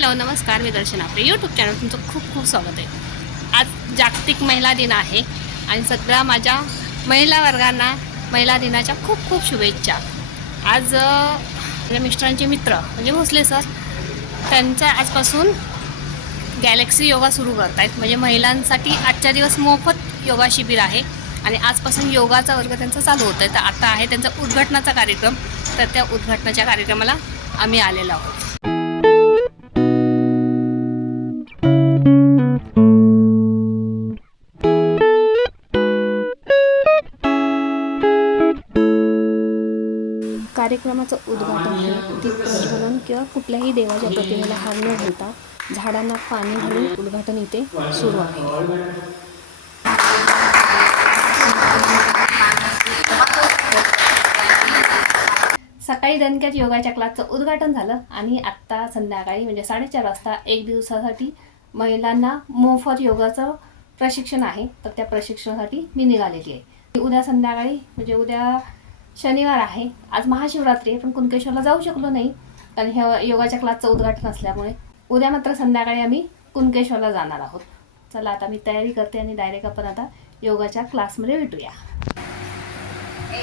Hello नमस्कार मी दर्शन. आपले YouTube channel तुमचं खूप खूप स्वागत आहे. आज जागतिक महिला दिन आहे आणि सगळ्या माझ्या महिला वर्गांना महिला दिनाच्या खूप खूप शुभेच्छा. आज माझ्या मिस्टरांचे मित्र म्हणजे भोसले सर त्यांचा आजपासून गॅलेक्सी योगा सुरू करत आहेत म्हणजे महिलांसाठी आजच्या दिवस मोफत योगा शिबिर आहे आणि आजपासून योगाचा वर्ग त्यांचा चालू होत आहे तर आता आहे त्यांचा उद्घाटनाचा कार्यक्रम. तर त्या उद्घाटनाच्या कार्यक्रमाला आम्ही आलेलो आहोत. कार्यक्रमाचं उद्घाटन हे दीप प्रज्वलन किंवा कुठल्याही देवाच्या प्रतिमेला हार न घालता झाडांना पाणी घालून उद्घाटन इथे सुरू आहे. सकाळी दणक्यात योगाच्या क्लासचं उद्घाटन झालं आणि आत्ता संध्याकाळी म्हणजे साडेचार वाजता एक दिवसासाठी महिलांना मोफत योगाचं प्रशिक्षण आहे. तर त्या प्रशिक्षणासाठी मी निघालेली आहे. उद्या संध्याकाळी म्हणजे उद्या शनिवार आहे. आज महाशिवरात्री पण कुणकेश्वरला जाऊ शकलो नाही. कारण हे योगाच्या क्लासचं उद्घाटन असल्यामुळे उद्या मात्र संध्याकाळी आम्ही कुणकेश्वरला जाणार आहोत. चला आता मी तयारी करते आणि डायरेक्ट आपण आता योगाच्या क्लासमध्ये भेटूया. हे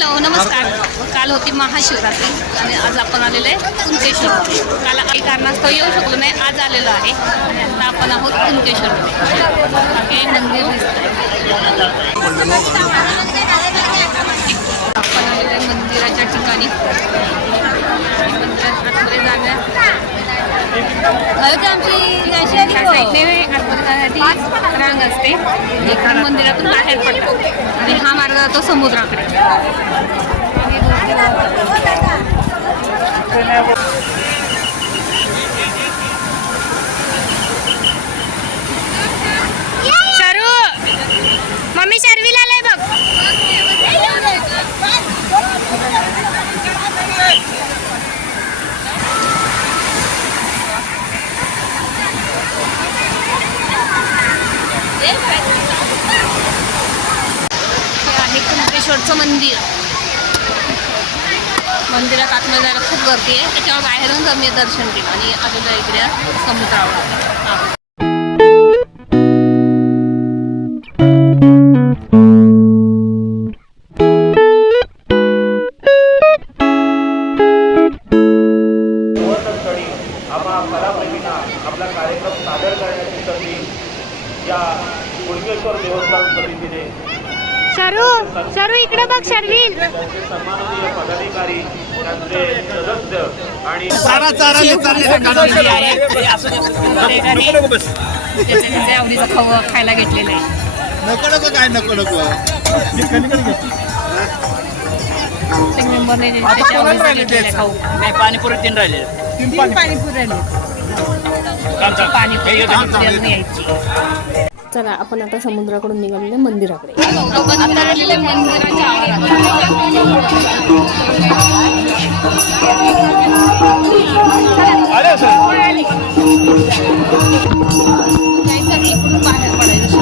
हॅलो नमस्कार. काल होती महाशिवरात्री आणि आज आपण आलेलो आहे कुणकेश्वर काल काही कारणास्तव येऊ शकलो नाही आज आलेलो आहे. आणि आता आपण आहोत कुणकेश्वरमध्ये हे मंदिर आपण आलेलो आहे मंदिराच्या ठिकाणी. मंदिरात आतमध्ये जाण्या त्या साईडने रांग असते. एका मंदिरातून बाहेर पडतो आणि हा मार्ग जातो समुद्राकडे शरू मम्मी शर्वीला आलाय बघ हे आहे कुंकेश्वरचं मंदिर. मंदिरात आतमध्ये जायला खूप गर्दी आहे. त्याच्यामुळे बाहेरून आम्ही दर्शन केलं. आणि आलेलं इकडे समुद्रावर. कुणकेश्वर देवस्थान समितीने शरू शरू इकडे बघ सन्माननीय पदाधिकारी त्यांचे सदस्य आणि त्याच्या आवडीचं खाऊ खायला घेतलेलं आहे. नको नको काय नको नको. मेंबरने खाऊ. नाही पाणीपुरी तीन राहिले. पाणी यायची. चला आपण आता समुद्राकडून निघालेले मंदिराकडे. आपण आता आलेले मंदिराच्या जायचं इकडून बाहेर पडायचं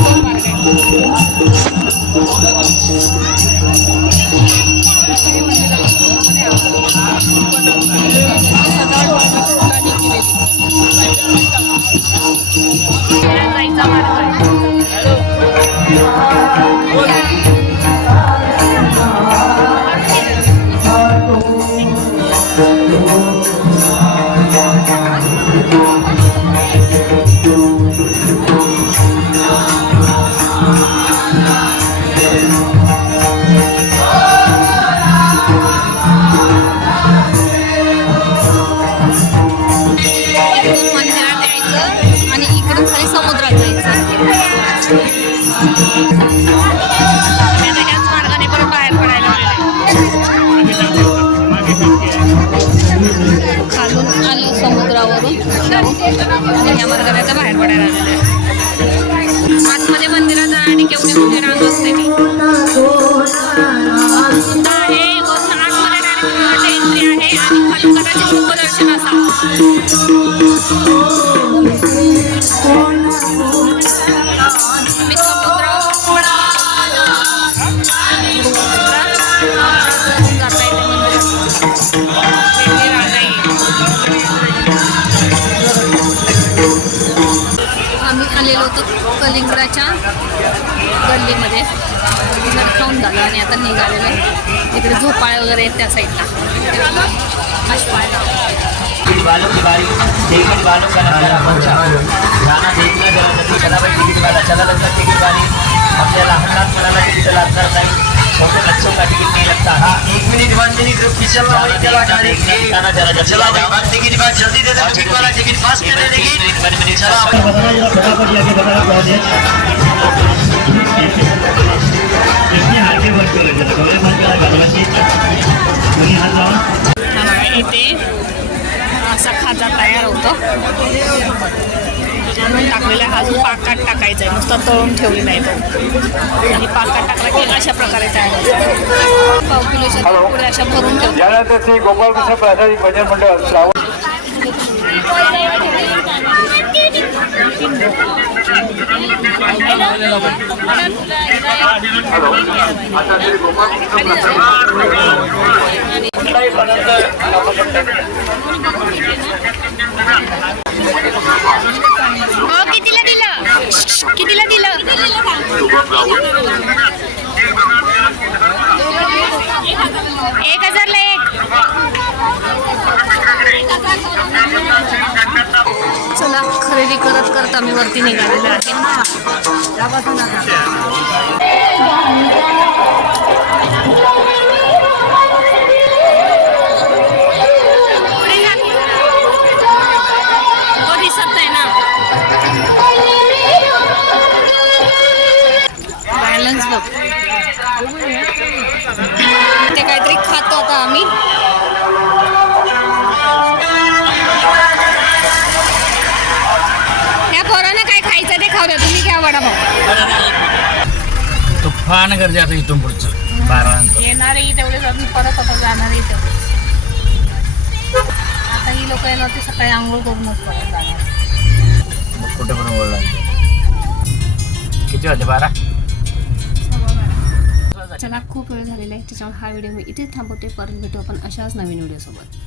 पडायला आलेले आहे. आतमध्ये मंदिरात जाण्यासाठी केवढी मोठी रांग असते ती. आहे वरून आतमध्ये डायरेक्ट एंट्री आहे आणि खालून कदाचित मी समुद्र होतो कलिंगडाच्या गल्लीमध्ये तिकडे खाऊन झालं आणि आता निघालेलं आहे. तिकडे झोपाळ वगैरे आहेत त्या साईडला. आपल्याला टिकट वालों की बारी टिकट वालों का नंबर पहुंचा गाना देखना जरा जल्दी चला भाई टिकट वाला चला लगता टिकट वाली आपल्याला हातात कोणाला तिकीट लागणार नाही बहुतेक बच्चों का टिकट नहीं लगता हाँ एक मिनट वन मिनट रुक पिछला भाई चला गाड़ी गाना जरा जल्दी चला भाई टिकट बात जल्दी दे दे टिकट वाला टिकट पास कर दे टिकट वन मिनट चला भाई इथे असा खाजा तयार होतो आणून टाकलेला. हा अजून पाकात टाकायचा आहे. नुसता तळून ठेवलेला आहे तो. आणि पाकात टाकला की अशा प्रकारे तयार पाव किलोच्या पुढे अशा भरून ठेवतो. गोपालकृष्ण प्रासादिक भजन मंडळ श्रावण. कितीला दिलं? एक हजारला एक. चला खरेदी करत करत आम्ही वरती निघालेलो आहे. तुफान गर्दी आता इथून पुढचं बारा येणारे तेवढेच अजून परत आता जाणारे तेवढे आता ही लोक येणार ते सकाळी आंघोळ करूनच परत जाणार. कुठे पण ओळला किती वाजले? बारा? चला खूप वेळ झालेला आहे. त्याच्यामुळे हा व्हिडिओ मी इथे थांबवते. परत भेटू आपण अशाच नवीन व्हिडिओसोबत.